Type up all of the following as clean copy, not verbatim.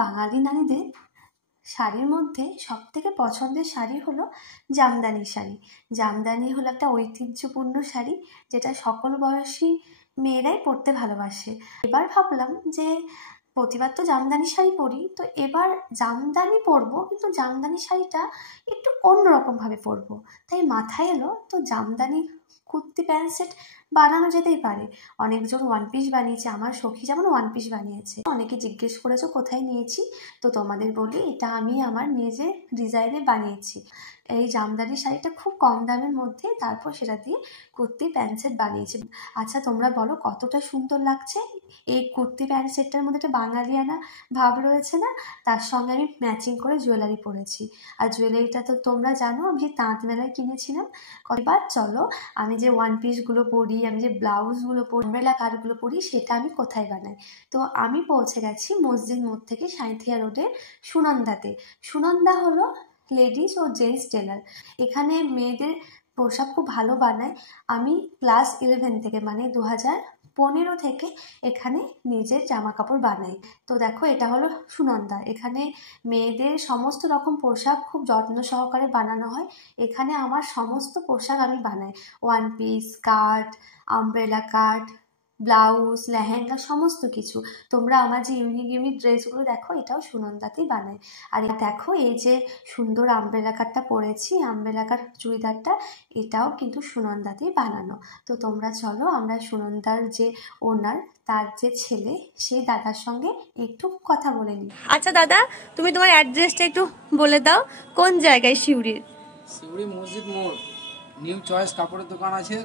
বাঙালি নারীদের শাড়ির মধ্যে সবথেকে পছন্দের শাড়ি হলো জামদানি শাড়ি। জামদানি হলো একটা ঐতিহ্যপূর্ণ শাড়ি, যেটা সকল বয়সী মেয়েরাই পরতে ভালোবাসে। এবার ভাবলাম যে প্রতিবার তো জামদানি শাড়ি পরি, তো এবার জামদানি পরবো, কিন্তু জামদানি শাড়িটা একটু অন্যরকমভাবে পরবো। তাই মাথায় এলো তো জামদানি কুর্তি প্যান্ট সেট বানানো যেতেই পারে। অনেকজন ওয়ান পিস বানিয়েছে, আমার সখী যেমন ওয়ান পিস বানিয়েছে। অনেকে জিজ্ঞেস করেছো কোথায় নিয়েছি, তো তোমাদের বলি এটা আমি আমার নিজের ডিজাইনে বানিয়েছি। এই জামদানি শাড়িটা খুব কম দামের মধ্যে, তারপর সেটা দিয়ে কুর্তি প্যান্ট সেট বানিয়েছি। আচ্ছা তোমরা বলো কতটা সুন্দর লাগছে। এই কুর্তি প্যান্ট সেটটার মধ্যে একটা বাঙালিয়ানা ভাব রয়েছে না? তার সঙ্গে আমি ম্যাচিং করে জুয়েলারি পরেছি। আর জুয়েলারিটা তো তোমরা জানো আমি যে তাঁত মেলায় কিনেছিলাম। এবার চলো আমি যে ওয়ান পিসগুলো পরি, আমি যে ব্লাউজগুলো পরি, আমব্রেলা কাটগুলো পরি, সেটা আমি কোথায় বানাই। তো আমি পৌঁছে গেছি মসজিদ মোড় থেকে সাঁইথিয়া রোডের সুনন্দাতে। সুনন্দা হলো লেডিস ও জেন্টস টেলার। এখানে মেয়েদের পোশাক খুব ভালো বানায়। আমি ক্লাস 11 থেকে মানে 2015 থেকে এখানে নিজের জামা কাপড় বানাই। তো দেখো এটা হলো সুনন্দা। এখানে মেয়েদের সমস্ত রকম পোশাক খুব যত্ন সহকারে বানানো হয়। এখানে আমার সমস্ত পোশাক আমি বানাই, ওয়ান পিস, স্কার্ট, আমব্রেলা কাট, ব্লাউজ, লেহেঙ্গা, সমস্ত কিছু। তোমরা আমার যে ইউনিক ইউনিক ড্রেসগুলো দেখো, এটাও সুনন্দাতেই বানায়। আর দেখো এই যে সুন্দর আমব্রেলা কাটটা পরেছি, আমব্রেলা কাট চুড়িদারটা, এটাও কিন্তু সুনন্দাতেই বানানো। তো তোমরা চলো আমরা সুনন্দার যে ওনার, তার যে ছেলে, সেই দাদার সঙ্গে একটু কথা বলে নিই। আচ্ছা দাদা, তুমি তোমার অ্যাড্রেসটা একটু বলে দাও, কোন জায়গায়? সিউড়ির মসজিদ মোড়, নিউ চয়েস কাপড়ের দোকান আছে,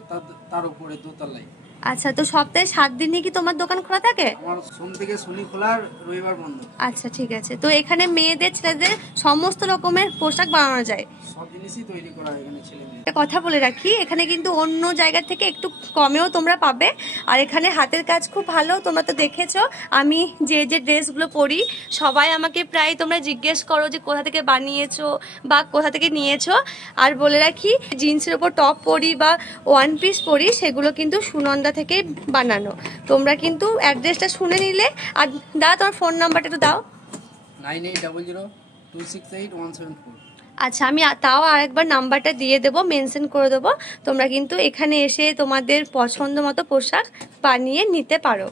তার উপরে দোতলায়। আচ্ছা, তো সপ্তাহে 7 দিনই কি তোমার দোকান খোলা থাকে? আমার সোম থেকে শনি খোলা, রবিবার বন্ধ। আচ্ছা ঠিক আছে। তো এখানে মেয়েদের ছেলেদের সমস্ত রকমের পোশাক বানানো যায়, সব জিনিসই তৈরি করা হয় এখানে ছেলে মেয়ে। একটা কথা বলে রাখি, এখানে কিন্তু অন্য জায়গা থেকে একটু কমেও তোমরা পাবে। আর এখানে হাতের কাজ খুব ভালো, তোমরা তো দেখেছো আমি যে যে ড্রেসগুলো পরি, সবাই আমাকে প্রায় তোমরা জিজ্ঞেস করো যে কোথা থেকে বানিয়েছো বা কোথা থেকে নিয়েছো। আর বলে রাখি, জিন্সের ওপর টপ পরি বা ওয়ান পিস পরি, সেগুলো কিন্তু সুনন্দা থেকেই বানানো। তোমরা কিন্তু অ্যাড্রেসটা শুনে নিলে। আর দাদা তোমার ফোন নাম্বারটা একটু দাও। 9800268174। আচ্ছা, আমি তাও আরেকবার নাম্বারটা দিয়ে দেবো, মেনশন করে দেবো। তোমরা কিন্তু এখানে এসে তোমাদের পছন্দ মতো পোশাক বানিয়ে নিতে পারো।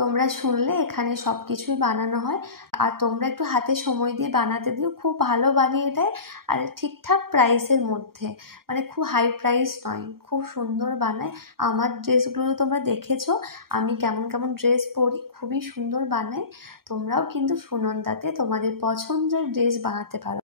তোমরা শুনলে এখানে সব কিছুই বানানো হয়। আর তোমরা একটু হাতে সময় দিয়ে বানাতে দিও, খুব ভালো বানিয়ে দেয়। আর ঠিকঠাক প্রাইসের মধ্যে, মানে খুব হাই প্রাইস নয়, খুব সুন্দর বানায়। আমার ড্রেসগুলো তোমরা দেখেছো আমি কেমন কেমন ড্রেস পরি, খুবই সুন্দর বানায়। তোমরাও কিন্তু সুনন্দাতে তোমাদের পছন্দের ড্রেস বানাতে পারো।